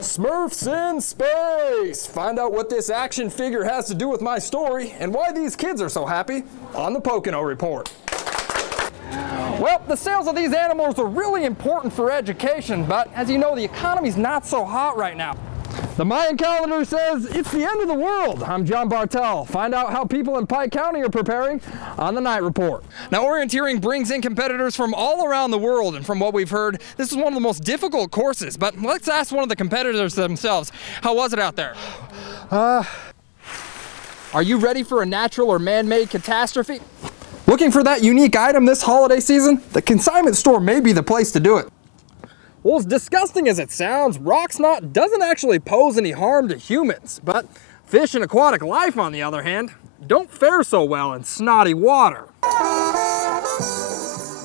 Smurfs in space! Find out what this action figure has to do with my story and why these kids are so happy on the Pocono Report. Well, the sales of these animals are really important for education, but as you know, the economy's not so hot right now. The Mayan calendar says it's the end of the world. I'm John Bartel. Find out how people in Pike County are preparing on the Night Report. Now, orienteering brings in competitors from all around the world, and from what we've heard, this is one of the most difficult courses. But let's ask one of the competitors themselves. How was it out there? Are you ready for a natural or man-made catastrophe? Looking for that unique item this holiday season? The consignment store may be the place to do it. Well, as disgusting as it sounds, rock snot doesn't actually pose any harm to humans, but fish and aquatic life, on the other hand, don't fare so well in snotty water. The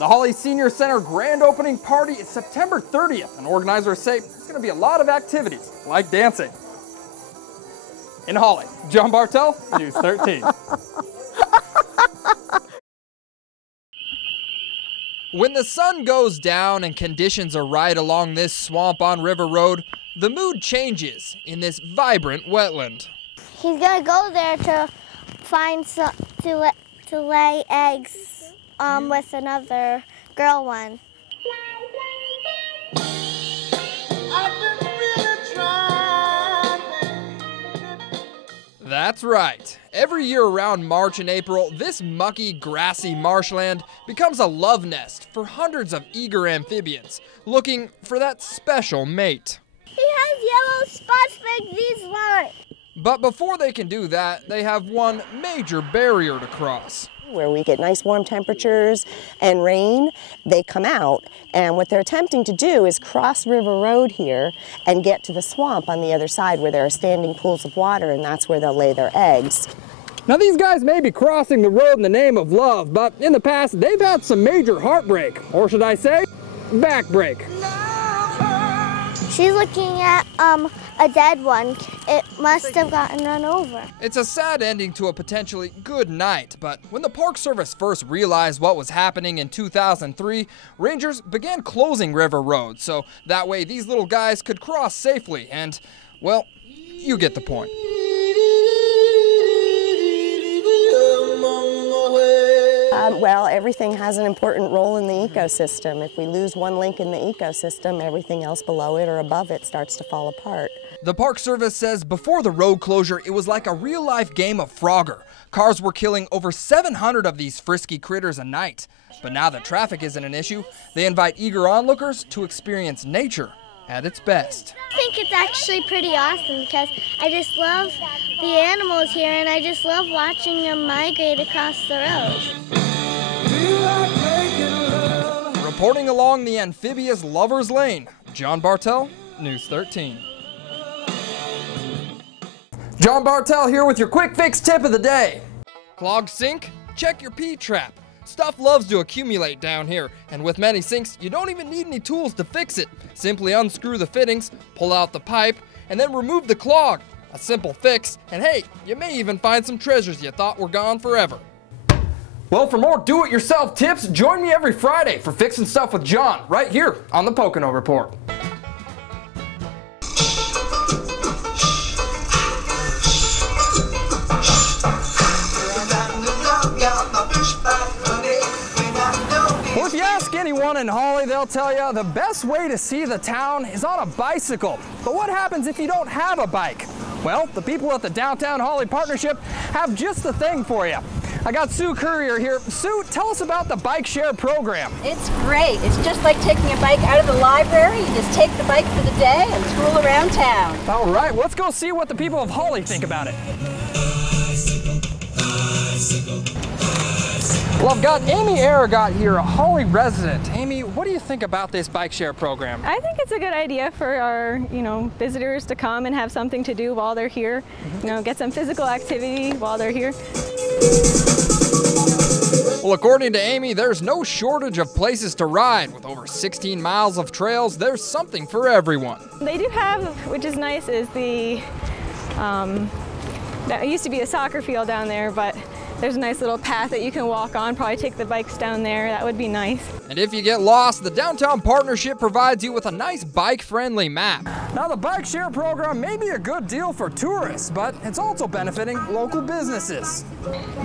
Holly Senior Center grand opening party is September 30th, and organizers say there's going to be a lot of activities, like dancing. In Holly, John Bartel, News 13. When the sun goes down and conditions are right along this swamp on River Road, the mood changes in this vibrant wetland. He's gonna go there to find to lay eggs with another girl one. That's right. Every year around March and April, this mucky, grassy marshland becomes a love nest for hundreds of eager amphibians looking for that special mate. He has yellow spots like these lines. But before they can do that, they have one major barrier to cross. Where we get nice warm temperatures and rain, they come out, and what they're attempting to do is cross River Road here and get to the swamp on the other side where there are standing pools of water, and that's where they'll lay their eggs. Now, these guys may be crossing the road in the name of love, but in the past they've had some major heartbreak, or should I say, backbreak. She's looking at a dead one. It must have gotten run over. It's a sad ending to a potentially good night, but when the Park Service first realized what was happening in 2003, rangers began closing River Road, so that way these little guys could cross safely, and, well, you get the point. Well, everything has an important role in the ecosystem. If we lose one link in the ecosystem, everything else below it or above it starts to fall apart. The Park Service says before the road closure, it was like a real-life game of Frogger. Cars were killing over 700 of these frisky critters a night. But now that traffic isn't an issue, they invite eager onlookers to experience nature at its best. I think it's actually pretty awesome because I just love the animals here and I just love watching them migrate across the road. Reporting along the amphibious Lover's Lane, John Bartel, News 13. John Bartel here with your quick fix tip of the day. Clogged sink? Check your P-trap. Stuff loves to accumulate down here, and with many sinks, you don't even need any tools to fix it. Simply unscrew the fittings, pull out the pipe, and then remove the clog. A simple fix, and hey, you may even find some treasures you thought were gone forever. Well, for more do-it-yourself tips, join me every Friday for Fixing Stuff with John, right here on the Pocono Report. Well, if you ask anyone in Holly, they'll tell you the best way to see the town is on a bicycle. But what happens if you don't have a bike? Well, the people at the Downtown Holly Partnership have just the thing for you. I got Sue Currier here. Sue, tell us about the bike share program. It's great. It's just like taking a bike out of the library. You just take the bike for the day and stroll around town. All right, let's go see what the people of Holly think about it. Well, I've got Amy Aragot here, a Holly resident. Amy, what do you think about this bike share program? I think it's a good idea for our, visitors to come and have something to do while they're here. Get some physical activity while they're here. Well, according to Amy, there's no shortage of places to ride. With over 16 miles of trails, there's something for everyone. They do have, which is nice, is the, that used to be a soccer field down there, but there's a nice little path that you can walk on, probably take the bikes down there. That would be nice. And if you get lost, the Downtown Partnership provides you with a nice bike-friendly map. Now, the bike share program may be a good deal for tourists, but it's also benefiting local businesses.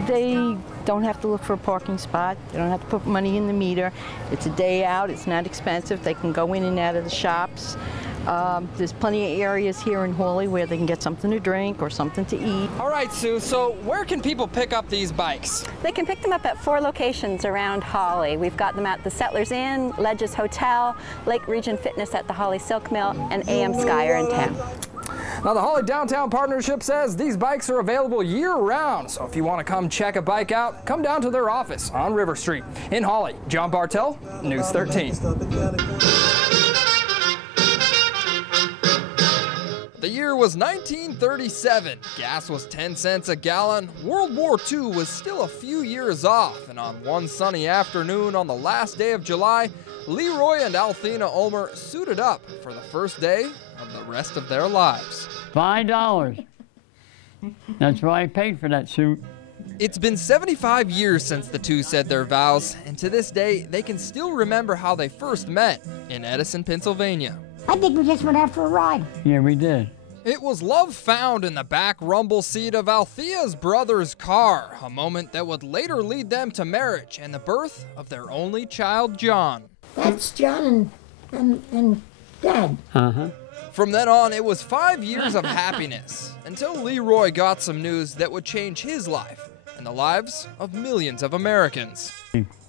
They don't have to look for a parking spot. They don't have to put money in the meter. It's a day out. It's not expensive. They can go in and out of the shops. There's plenty of areas here in Hawley where they can get something to drink or something to eat. All right, Sue, so where can people pick up these bikes? They can pick them up at 4 locations around Hawley. We've got them at the Settlers Inn, Ledges Hotel, Lake Region Fitness at the Hawley Silk Mill, and AM Sky are in town. Now, the Hawley Downtown Partnership says these bikes are available year-round, so if you want to come check a bike out, come down to their office on River Street. In Hawley, John Bartel, News 13. The year was 1937. Gas was 10 cents a gallon. World War II was still a few years off, and on one sunny afternoon on the last day of July, Leroy and Althea Ulmer suited up for the first day of the rest of their lives. $5. That's why I paid for that suit. It's been 75 years since the two said their vows, and to this day, they can still remember how they first met in Edison, Pennsylvania. I think we just went out for a ride. Yeah, we did. It was love found in the back rumble seat of Althea's brother's car, a moment that would later lead them to marriage and the birth of their only child, John. That's John and Dad. Uh-huh. From then on, it was 5 years of happiness, until Leroy got some news that would change his life and the lives of millions of Americans.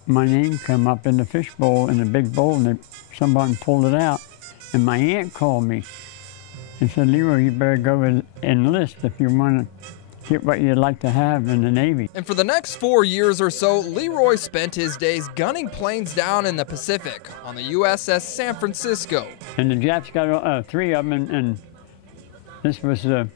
My name come up in the fishbowl, in the big bowl, and somebody pulled it out. And my aunt called me and said, Leroy, you better go and enlist if you want to get what you'd like to have in the Navy. And for the next 4 years or so, Leroy spent his days gunning planes down in the Pacific on the USS San Francisco. And the Japs got 3 of them, and this was the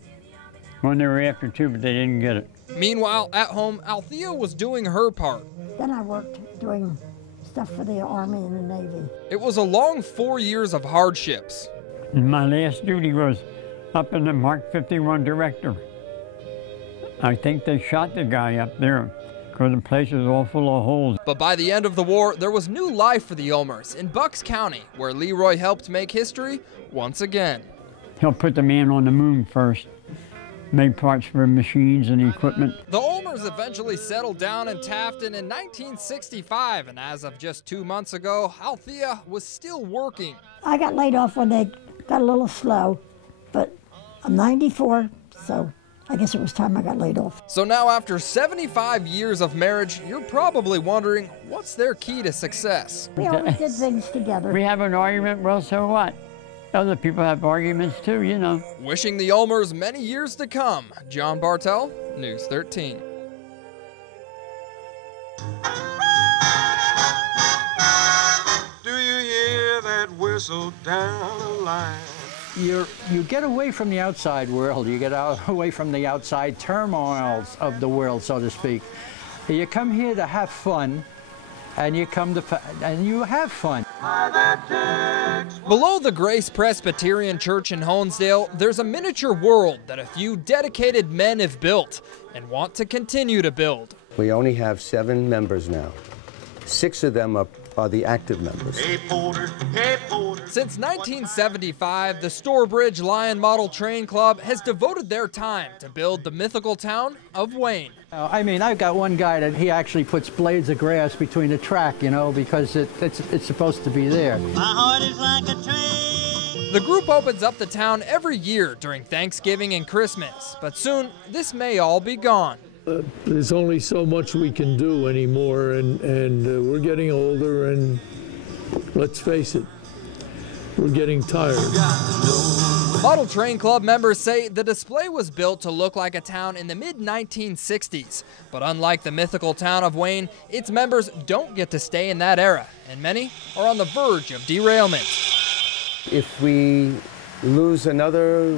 one they were after too, but they didn't get it. Meanwhile, at home, Althea was doing her part. Then I worked doing stuff for the Army and the Navy. It was a long 4 years of hardships. And my last duty was up in the Mark 51 Director. I think they shot the guy up there because the place was all full of holes. But by the end of the war, there was new life for the Ulmers in Bucks County, where Leroy helped make history once again. He'll put the man on the moon first. Made parts for machines and equipment. The Ulmers eventually settled down in Tafton in 1965, and as of just 2 months ago, Althea was still working. I got laid off when they got a little slow, but I'm 94, so I guess it was time I got laid off. So now after 75 years of marriage, you're probably wondering, what's their key to success? We always did things together. We have an argument, well, so what? Other people have arguments too, you know. Wishing the Ulmers many years to come, John Bartel, News 13. Do you hear that whistle down the line? You get away from the outside world. You get away from the outside turmoils of the world, so to speak. You come here to have fun, and you have fun. Below the Grace Presbyterian Church in Honesdale, there's a miniature world that a few dedicated men have built and want to continue to build. We only have 7 members now. 6 of them are the active members. Hey, Porter, hey, Porter. Since 1975, the Storebridge Lion Model Train Club has devoted their time to build the mythical town of Wayne. I mean, I've got one guy that he actually puts blades of grass between the track, you know, because it's supposed to be there. My heart is like a train. The group opens up the town every year during Thanksgiving and Christmas, but soon this may all be gone. There's only so much we can do anymore, and we're getting older, and let's face it, we're getting tired. Model Train Club members say the display was built to look like a town in the mid-1960s, but unlike the mythical town of Wayne, its members don't get to stay in that era, and many are on the verge of derailment. If we lose another,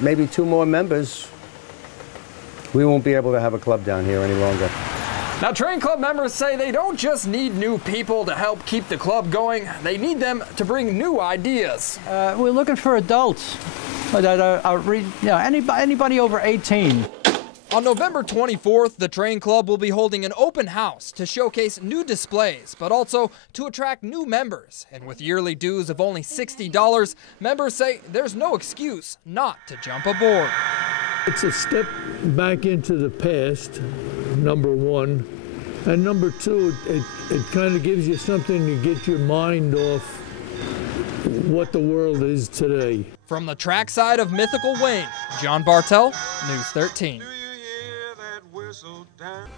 maybe 2 more members, we won't be able to have a club down here any longer. Now, Train Club members say they don't just need new people to help keep the club going, they need them to bring new ideas. We're looking for adults that are anybody over 18. On November 24th, the Train Club will be holding an open house to showcase new displays, but also to attract new members. And with yearly dues of only $60, members say there's no excuse not to jump aboard. It's a step back into the past, number one. And number two, it kind of gives you something to get your mind off what the world is today. From the trackside of mythical Wayne, John Bartel, News 13. Whistle down.